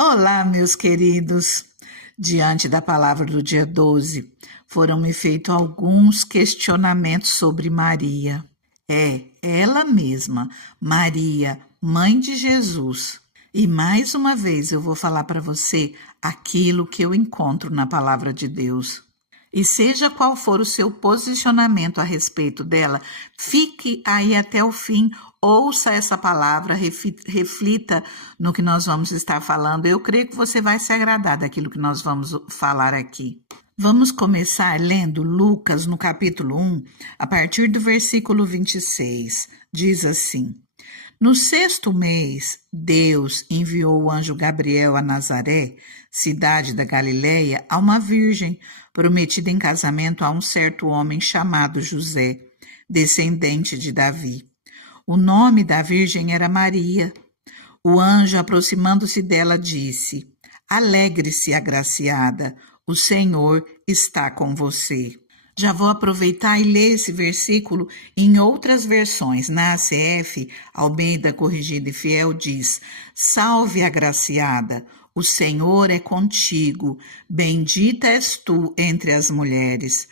Olá, meus queridos. Diante da palavra do dia 12, foram-me feitos alguns questionamentos sobre Maria. É, ela mesma, Maria, mãe de Jesus. E mais uma vez eu vou falar para você aquilo que eu encontro na palavra de Deus. E seja qual for o seu posicionamento a respeito dela, fique aí até o fim, ouça essa palavra, reflita no que nós vamos estar falando. Eu creio que você vai se agradar daquilo que nós vamos falar aqui. Vamos começar lendo Lucas no capítulo 1, a partir do versículo 26. Diz assim: No 6º mês, Deus enviou o anjo Gabriel a Nazaré, cidade da Galileia, a uma virgem, prometida em casamento a um certo homem chamado José, descendente de Davi. O nome da virgem era Maria. O anjo, aproximando-se dela, disse: Alegre-se, agraciada, o Senhor está com você. Já vou aproveitar e ler esse versículo em outras versões. Na ACF, Almeida Corrigida e Fiel diz: Salve, agraciada, o Senhor é contigo, bendita és tu entre as mulheres.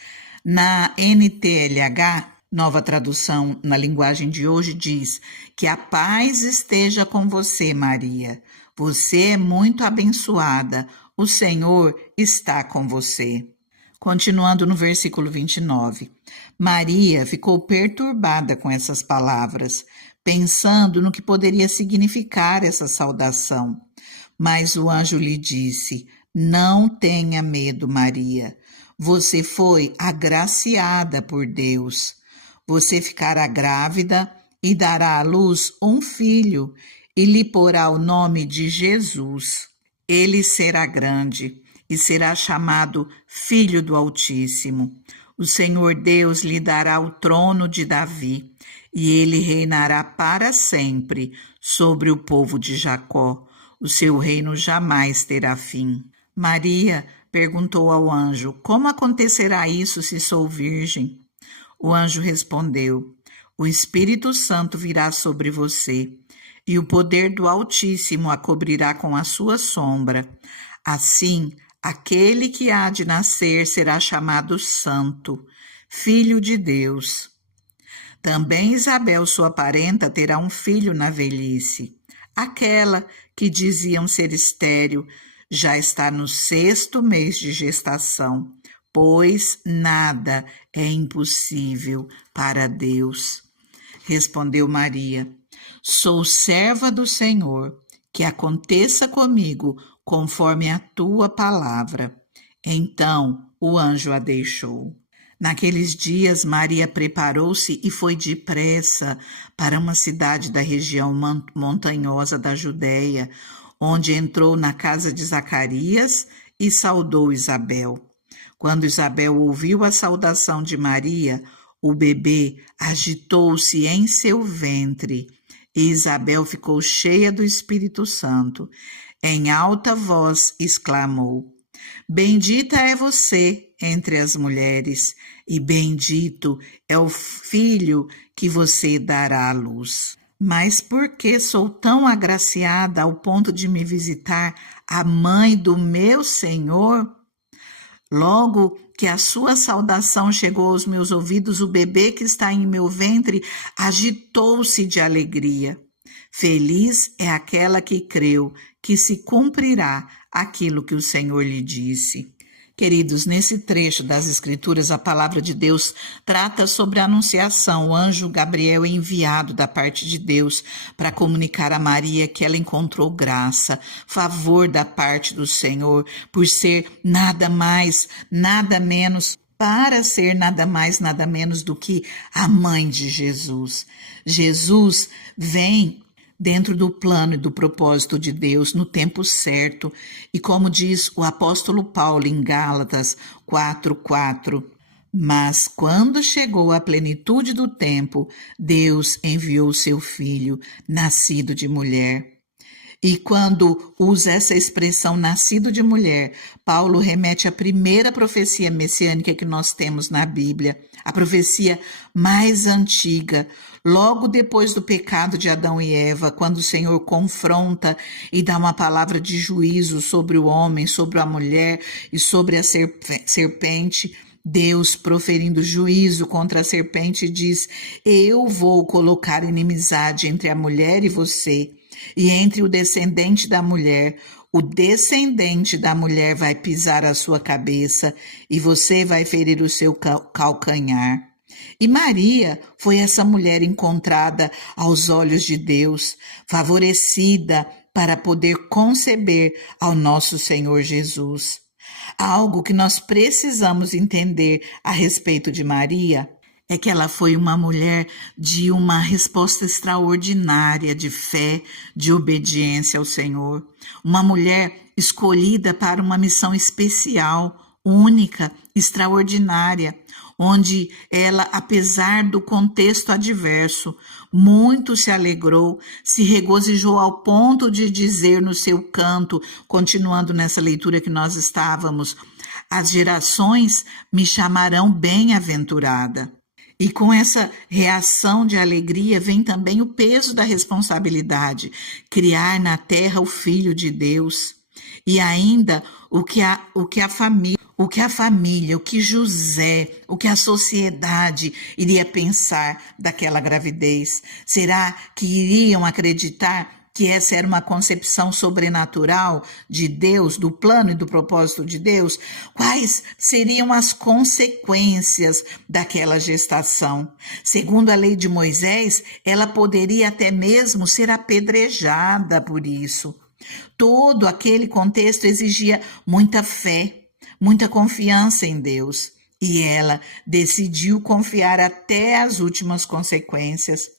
Na NTLH, nova tradução na linguagem de hoje, diz: Que a paz esteja com você, Maria. Você é muito abençoada, o Senhor está com você. Continuando no versículo 29, Maria ficou perturbada com essas palavras, pensando no que poderia significar essa saudação. Mas o anjo lhe disse: Não tenha medo, Maria. Você foi agraciada por Deus. Você ficará grávida e dará à luz um filho e lhe porá o nome de Jesus. Ele será grande e será chamado Filho do Altíssimo. O Senhor Deus lhe dará o trono de Davi, e ele reinará para sempre sobre o povo de Jacó. O seu reino jamais terá fim. Maria perguntou ao anjo: Como acontecerá isso se sou virgem? O anjo respondeu: O Espírito Santo virá sobre você, e o poder do Altíssimo a cobrirá com a sua sombra. Assim, aquele que há de nascer será chamado Santo, Filho de Deus. Também Isabel, sua parenta, terá um filho na velhice. Aquela que diziam ser estéril já está no 6º mês de gestação, pois nada é impossível para Deus. Respondeu Maria: Sou serva do Senhor, que aconteça comigo conforme a tua palavra. Então o anjo a deixou. Naqueles dias, Maria preparou-se e foi depressa para uma cidade da região montanhosa da Judéia, onde entrou na casa de Zacarias e saudou Isabel. Quando Isabel ouviu a saudação de Maria, o bebê agitou-se em seu ventre e Isabel ficou cheia do Espírito Santo. Em alta voz exclamou: Bendita é você entre as mulheres, e bendito é o filho que você dará à luz. Mas por que sou tão agraciada ao ponto de me visitar a mãe do meu Senhor? Logo que a sua saudação chegou aos meus ouvidos, o bebê que está em meu ventre agitou-se de alegria. Feliz é aquela que creu que se cumprirá aquilo que o Senhor lhe disse. Queridos, nesse trecho das Escrituras, a palavra de Deus trata sobre a anunciação. O anjo Gabriel é enviado da parte de Deus para comunicar a Maria que ela encontrou graça, favor da parte do Senhor, por ser nada mais, nada menos, para ser nada mais, nada menos do que a mãe de Jesus. Jesus vem dentro do plano e do propósito de Deus no tempo certo, e como diz o apóstolo Paulo em Gálatas 4:4, mas quando chegou a plenitude do tempo, Deus enviou seu filho, nascido de mulher. E quando usa essa expressão nascido de mulher, Paulo remete à primeira profecia messiânica que nós temos na Bíblia, a profecia mais antiga, Logo depois do pecado de Adão e Eva, quando o Senhor confronta e dá uma palavra de juízo sobre o homem, sobre a mulher e sobre a serpente, Deus, proferindo juízo contra a serpente, diz: eu vou colocar inimizade entre a mulher e você, e entre o descendente da mulher. O descendente da mulher vai pisar a sua cabeça, e você vai ferir o seu calcanhar. E Maria foi essa mulher encontrada aos olhos de Deus, favorecida para poder conceber ao nosso Senhor Jesus. Algo que nós precisamos entender a respeito de Maria é que ela foi uma mulher de uma resposta extraordinária de fé, de obediência ao Senhor. Uma mulher escolhida para uma missão especial, única, extraordinária, onde ela, apesar do contexto adverso, muito se alegrou, se regozijou ao ponto de dizer no seu canto, continuando nessa leitura que nós estávamos: as gerações me chamarão bem-aventurada. E com essa reação de alegria vem também o peso da responsabilidade, criar na terra o Filho de Deus. E ainda o que a família, o que José, o que a sociedade iria pensar daquela gravidez. Será que iriam acreditar que essa era uma concepção sobrenatural de Deus, do plano e do propósito de Deus? Quais seriam as consequências daquela gestação? Segundo a lei de Moisés, ela poderia até mesmo ser apedrejada por isso. Todo aquele contexto exigia muita fé, muita confiança em Deus. E ela decidiu confiar até as últimas consequências.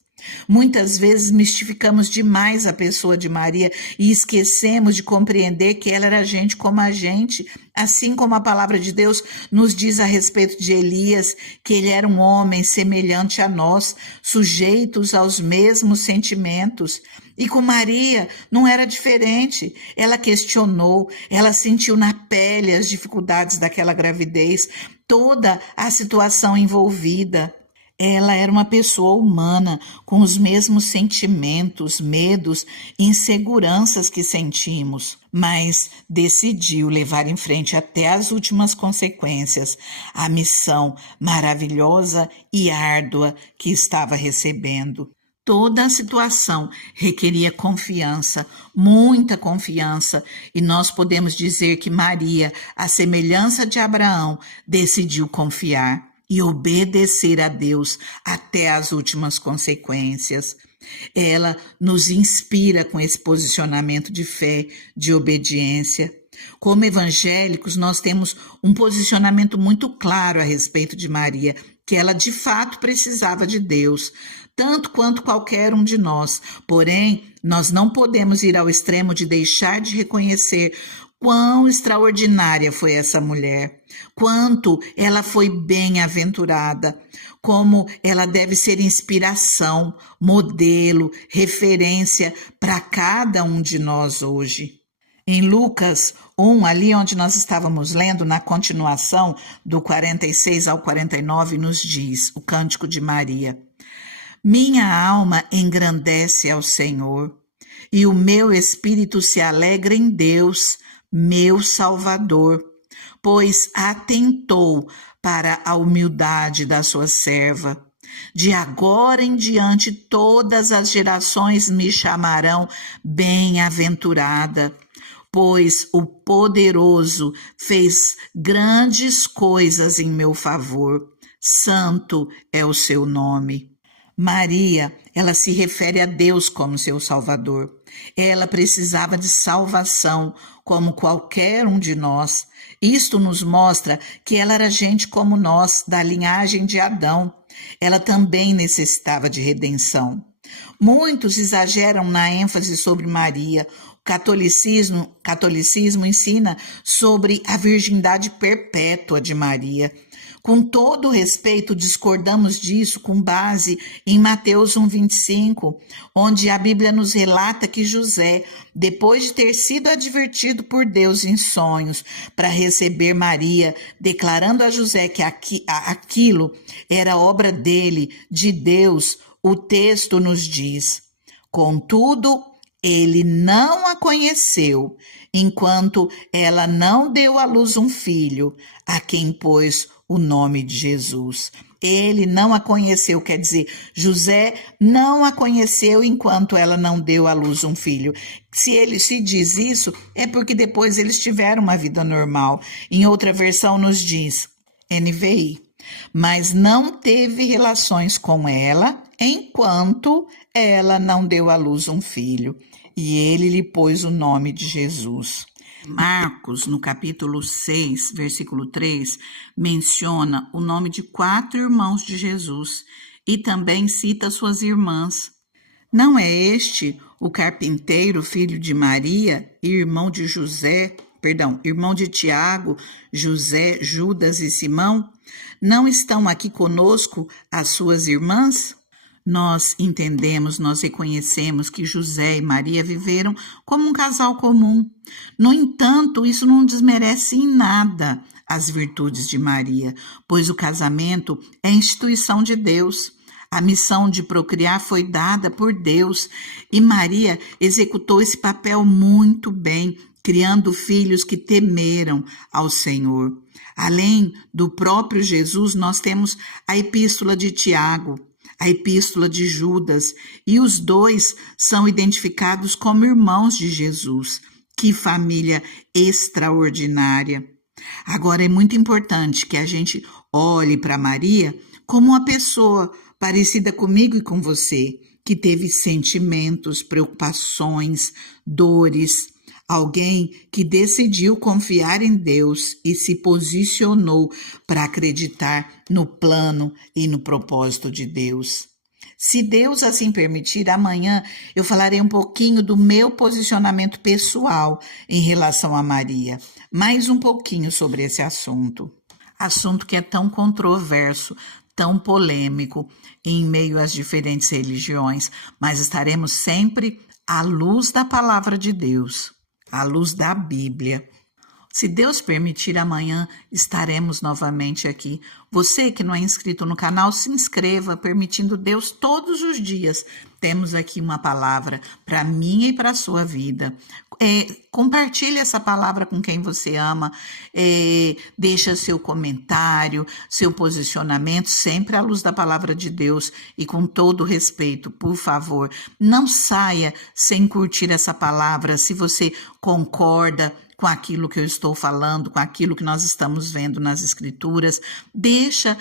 Muitas vezes mistificamos demais a pessoa de Maria e esquecemos de compreender que ela era gente como a gente, assim como a palavra de Deus nos diz a respeito de Elias, que ele era um homem semelhante a nós, sujeitos aos mesmos sentimentos. E com Maria não era diferente. Ela questionou, ela sentiu na pele as dificuldades daquela gravidez, toda a situação envolvida. Ela era uma pessoa humana, com os mesmos sentimentos, medos, inseguranças que sentimos, mas decidiu levar em frente até as últimas consequências a missão maravilhosa e árdua que estava recebendo. Toda a situação requeria confiança, muita confiança, e nós podemos dizer que Maria, à semelhança de Abraão, decidiu confiar e obedecer a Deus até as últimas consequências. Ela nos inspira com esse posicionamento de fé, de obediência. Como evangélicos, nós temos um posicionamento muito claro a respeito de Maria, que ela de fato precisava de Deus, tanto quanto qualquer um de nós. Porém, nós não podemos ir ao extremo de deixar de reconhecer quão extraordinária foi essa mulher, quanto ela foi bem-aventurada, como ela deve ser inspiração, modelo, referência para cada um de nós hoje. Em Lucas 1, ali onde nós estávamos lendo, na continuação do 46 ao 49, nos diz o Cântico de Maria: minha alma engrandece ao Senhor, e o meu espírito se alegra em Deus, meu Salvador, pois atentou para a humildade da sua serva. De agora em diante todas as gerações me chamarão bem-aventurada, pois o poderoso fez grandes coisas em meu favor. Santo é o seu nome. Maria, ela se refere a Deus como seu Salvador. Ela precisava de salvação, como qualquer um de nós. Isto nos mostra que ela era gente como nós, da linhagem de Adão. Ela também necessitava de redenção. Muitos exageram na ênfase sobre Maria. O catolicismo ensina sobre a virgindade perpétua de Maria. Com todo respeito, discordamos disso com base em Mateus 1,25, onde a Bíblia nos relata que José, depois de ter sido advertido por Deus em sonhos para receber Maria, declarando a José que aquilo era obra dele, de Deus, o texto nos diz: contudo, ele não a conheceu, enquanto ela não deu à luz um filho, a quem pôs o nome de Jesus. Ele não a conheceu, quer dizer, José não a conheceu enquanto ela não deu à luz um filho. Se ele se diz isso, é porque depois eles tiveram uma vida normal. Em outra versão nos diz, NVI, mas não teve relações com ela enquanto ela não deu à luz um filho, e ele lhe pôs o nome de Jesus. Marcos, no capítulo 6, versículo 3, menciona o nome de 4 irmãos de Jesus e também cita suas irmãs. Não é este o carpinteiro, filho de Maria, irmão de irmão de Tiago, José, Judas e Simão? Não estão aqui conosco as suas irmãs? Nós entendemos, nós reconhecemos que José e Maria viveram como um casal comum. No entanto, isso não desmerece em nada as virtudes de Maria, pois o casamento é instituição de Deus. A missão de procriar foi dada por Deus e Maria executou esse papel muito bem, criando filhos que temeram ao Senhor. Além do próprio Jesus, nós temos a epístola de Tiago, a epístola de Judas, e os dois são identificados como irmãos de Jesus. Que família extraordinária! Agora é muito importante que a gente olhe para Maria como uma pessoa parecida comigo e com você, que teve sentimentos, preocupações, dores, alguém que decidiu confiar em Deus e se posicionou para acreditar no plano e no propósito de Deus. Se Deus assim permitir, amanhã eu falarei um pouquinho do meu posicionamento pessoal em relação a Maria, mais um pouquinho sobre esse assunto que é tão controverso, tão polêmico em meio às diferentes religiões, mas estaremos sempre à luz da palavra de Deus, à luz da Bíblia. Se Deus permitir, amanhã estaremos novamente aqui. Você que não é inscrito no canal, se inscreva, permitindo Deus todos os dias. Temos aqui uma palavra para minha e para a sua vida. Compartilhe essa palavra com quem você ama, deixa seu comentário, seu posicionamento, sempre à luz da palavra de Deus e com todo respeito, por favor. Não saia sem curtir essa palavra, se você concorda com aquilo que eu estou falando, com aquilo que nós estamos vendo nas escrituras, deixa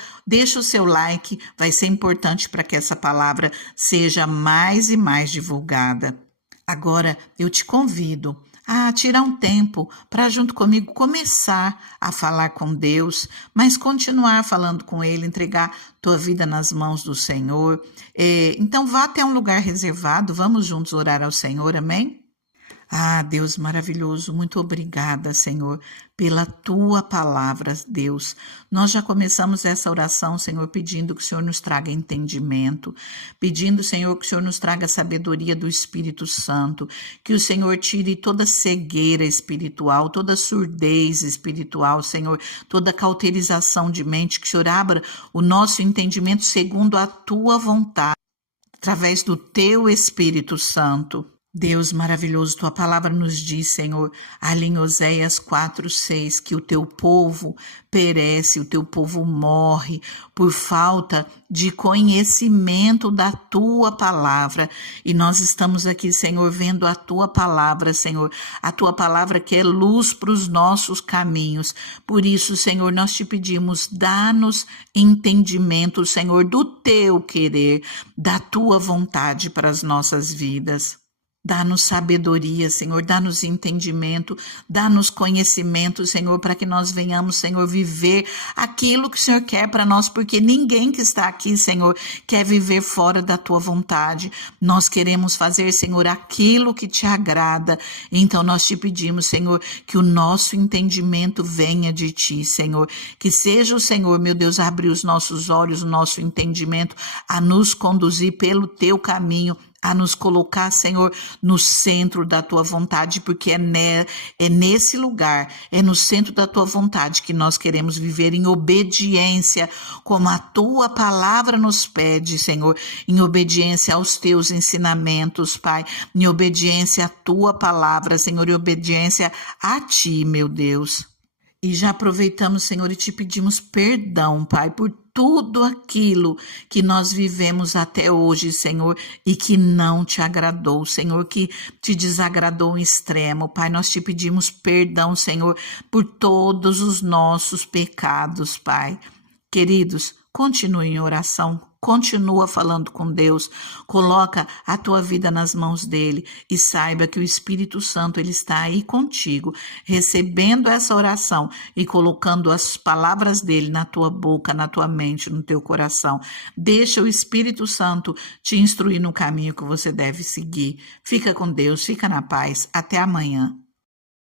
o seu like, vai ser importante para que essa palavra seja mais e mais divulgada. Agora, eu te convido a tirar um tempo para junto comigo começar a falar com Deus, mas continuar falando com Ele, entregar tua vida nas mãos do Senhor. Então vá até um lugar reservado, vamos juntos orar ao Senhor, amém? Ah, Deus maravilhoso, muito obrigada, Senhor, pela tua palavra, Deus. Nós já começamos essa oração, Senhor, pedindo que o Senhor nos traga entendimento, pedindo, Senhor, que o Senhor nos traga sabedoria do Espírito Santo, que o Senhor tire toda cegueira espiritual, toda surdez espiritual, Senhor, toda cauterização de mente, que o Senhor abra o nosso entendimento segundo a tua vontade, através do teu Espírito Santo. Deus maravilhoso, tua palavra nos diz, Senhor, ali em Oséias 4:6, que o teu povo perece, o teu povo morre por falta de conhecimento da tua palavra. E nós estamos aqui, Senhor, vendo a tua palavra, Senhor, a tua palavra que é luz para os nossos caminhos. Por isso, Senhor, nós te pedimos, dá-nos entendimento, Senhor, do teu querer, da tua vontade para as nossas vidas. Dá-nos sabedoria, Senhor, dá-nos entendimento, dá-nos conhecimento, Senhor, para que nós venhamos, Senhor, viver aquilo que o Senhor quer para nós, porque ninguém que está aqui, Senhor, quer viver fora da tua vontade. Nós queremos fazer, Senhor, aquilo que te agrada. Então nós te pedimos, Senhor, que o nosso entendimento venha de ti, Senhor, que seja o Senhor, meu Deus, abrir os nossos olhos, o nosso entendimento, a nos conduzir pelo teu caminho, a nos colocar, Senhor, no centro da tua vontade, porque é nesse lugar, é no centro da tua vontade que nós queremos viver em obediência, como a tua palavra nos pede, Senhor, em obediência aos teus ensinamentos, Pai, em obediência à tua palavra, Senhor, em obediência a ti, meu Deus. E já aproveitamos, Senhor, e te pedimos perdão, Pai, por tudo aquilo que nós vivemos até hoje, Senhor, e que não te agradou, Senhor, que te desagradou em extremo. Pai, nós te pedimos perdão, Senhor, por todos os nossos pecados, Pai. Queridos, continue em oração, continua falando com Deus, coloca a tua vida nas mãos dele e saiba que o Espírito Santo ele está aí contigo, recebendo essa oração e colocando as palavras dele na tua boca, na tua mente, no teu coração. Deixa o Espírito Santo te instruir no caminho que você deve seguir. Fica com Deus, fica na paz. Até amanhã.